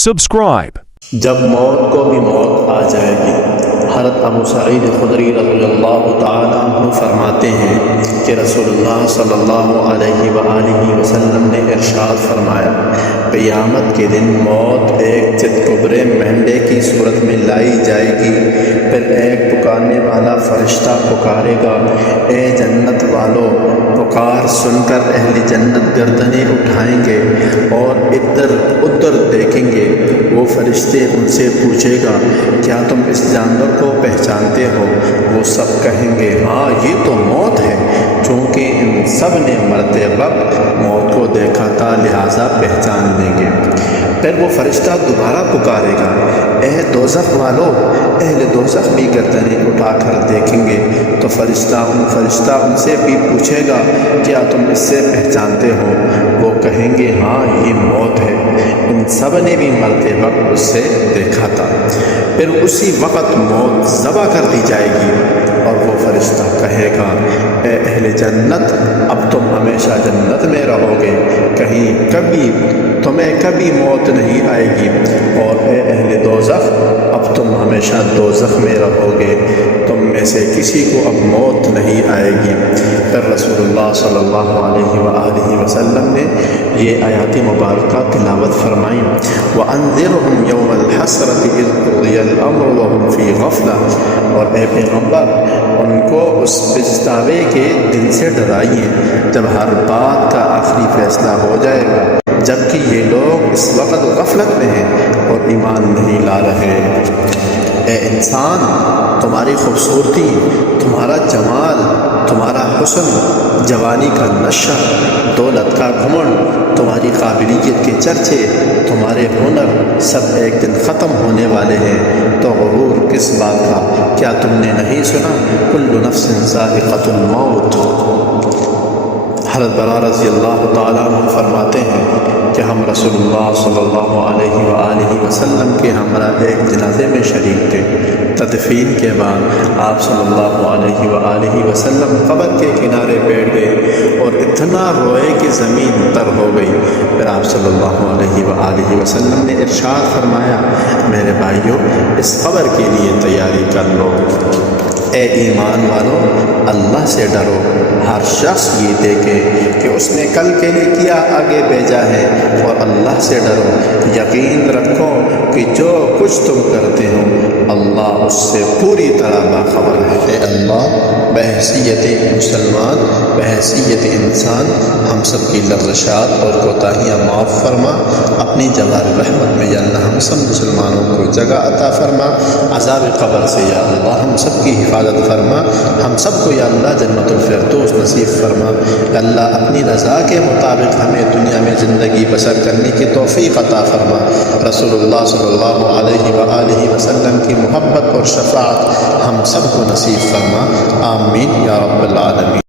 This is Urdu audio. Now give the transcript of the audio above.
Subscribe. جب موت کو بھی موت آ جائے گی۔ حضرت ابو سعید خدری رضی اللہ تعالیٰ عنہ فرماتے ہیں کہ رسول اللہ صلی اللہ علیہ وآلہ وسلم نے ارشاد فرمایا، قیامت کے دن موت ایک چتکبرے مینڈے کی صورت میں لائی جائے گی، پھر ایک پکارنے والا فرشتہ پکارے گا، اے جنت والو۔ پکار سن کر اہل جنت گردنیں اٹھائیں گے اور ادھر ادھر دیکھیں گے۔ وہ فرشتے ان سے پوچھے گا، کیا تم اس جانور کو پہچانتے ہو؟ وہ سب کہیں گے، ہاں یہ تو موت ہے، چونکہ ان سب نے مرتے وقت موت کو دیکھا تھا لہٰذا پہچان لیں گے۔ پھر وہ فرشتہ دوبارہ پکارے گا، اے دوزخ والو۔ اہل دوزخ بھی گردنیں اٹھا کر دیکھیں گے تو فرشتہ ان سے بھی پوچھے گا، کیا تم اس سے پہچانتے ہو؟ وہ کہیں گے، ہاں یہ موت ہے، ان سب نے بھی مرتے وقت اس سے دیکھا تھا۔ پھر اسی وقت موت ذبح کر دی جائے گی اور وہ فرشتہ کہے گا، اے اہل جنت، اب تم ہمیشہ جنت میں رہو گے، تمہیں کبھی موت نہیں آئے گی، اور اے اہل دوزخ، اب تم ہمیشہ دوزخ میں رہو گے، تم میں سے کسی کو اب موت نہیں آئے گی۔ پھر رسول اللہ صلی اللہ علیہ وآلہ وسلم نے یہ آیات مبارکہ تلاوت فرمائیں، وَأَنذِرْهُمْ يَوْمَ الْحَسْرَةِ إِذْ قُضِيَ الْأَمْرُ وَهُمْ فِي غَفْلَةٍ، اور اے پیغمبر، ان کو اس پچھتاوے کے دن سے ڈرائیے جب ہر بات کا آخری فیصلہ ہو جائے گا، جبکہ یہ لوگ اس وقت غفلت میں ہیں اور ایمان نہیں لا رہے۔ اے انسان، تمہاری خوبصورتی، تمہارا جمال، تمہارا حسن، جوانی کا نشہ، دولت کا گھمنڈ، تمہاری قابلیت کے چرچے، تمہارے ہنر، سب ایک دن ختم ہونے والے ہیں، تو غرور کس بات کا؟ کیا تم نے نہیں سنا، کل نفس ذائقۃ الموت؟ حضرت برا رضی اللہ تعالیٰ عنہ فرماتے ہیں کہ ہم رسول اللہ صلی اللہ علیہ وآلہ وسلم کے ہمراہ ایک جنازے میں شریک تھے۔ تدفین کے بعد آپ صلی اللہ علیہ وآلہ وسلم قبر کے کنارے بیٹھ گئے اور اتنا روئے کہ زمین تر ہو گئی۔ پھر آپ صلی اللہ علیہ وآلہ وسلم نے ارشاد فرمایا، میرے بھائیو، اس قبر کے لیے تیاری کر لو۔ اے ایمان والو، اللہ سے ڈرو، ہر شخص یہ دیکھے کہ اس نے کل کے لیے کیا آگے بھیجا ہے، اور اللہ سے ڈرو، یقین رکھو کہ جو کچھ تم کرتے ہو اللہ اس سے پوری طرح باخبر ہے۔ اے اللہ، بحیثیت مسلمان، بحیثیت انسان، ہم سب کی لغزشات اور کوتاہیاں معاف فرما، اپنی جلال رحمت میں یا اللہ ہم سب مسلمانوں کو جگہ عطا فرما، عذاب قبر سے یا اللہ ہم سب کی حفاظت فرما، ہم سب کو یا اللہ جنت الفردوس نصیب فرما۔ یا اللہ اپنی رضا کے مطابق ہمیں دنیا میں زندگی بسر کرنے کی توفیق عطا فرما، رسول اللہ صلی اللہ علیہ وآلہ وسلم کی محبت اور شفاعت ہم سب کو نصیب فرما، آمین یا رب العالمین۔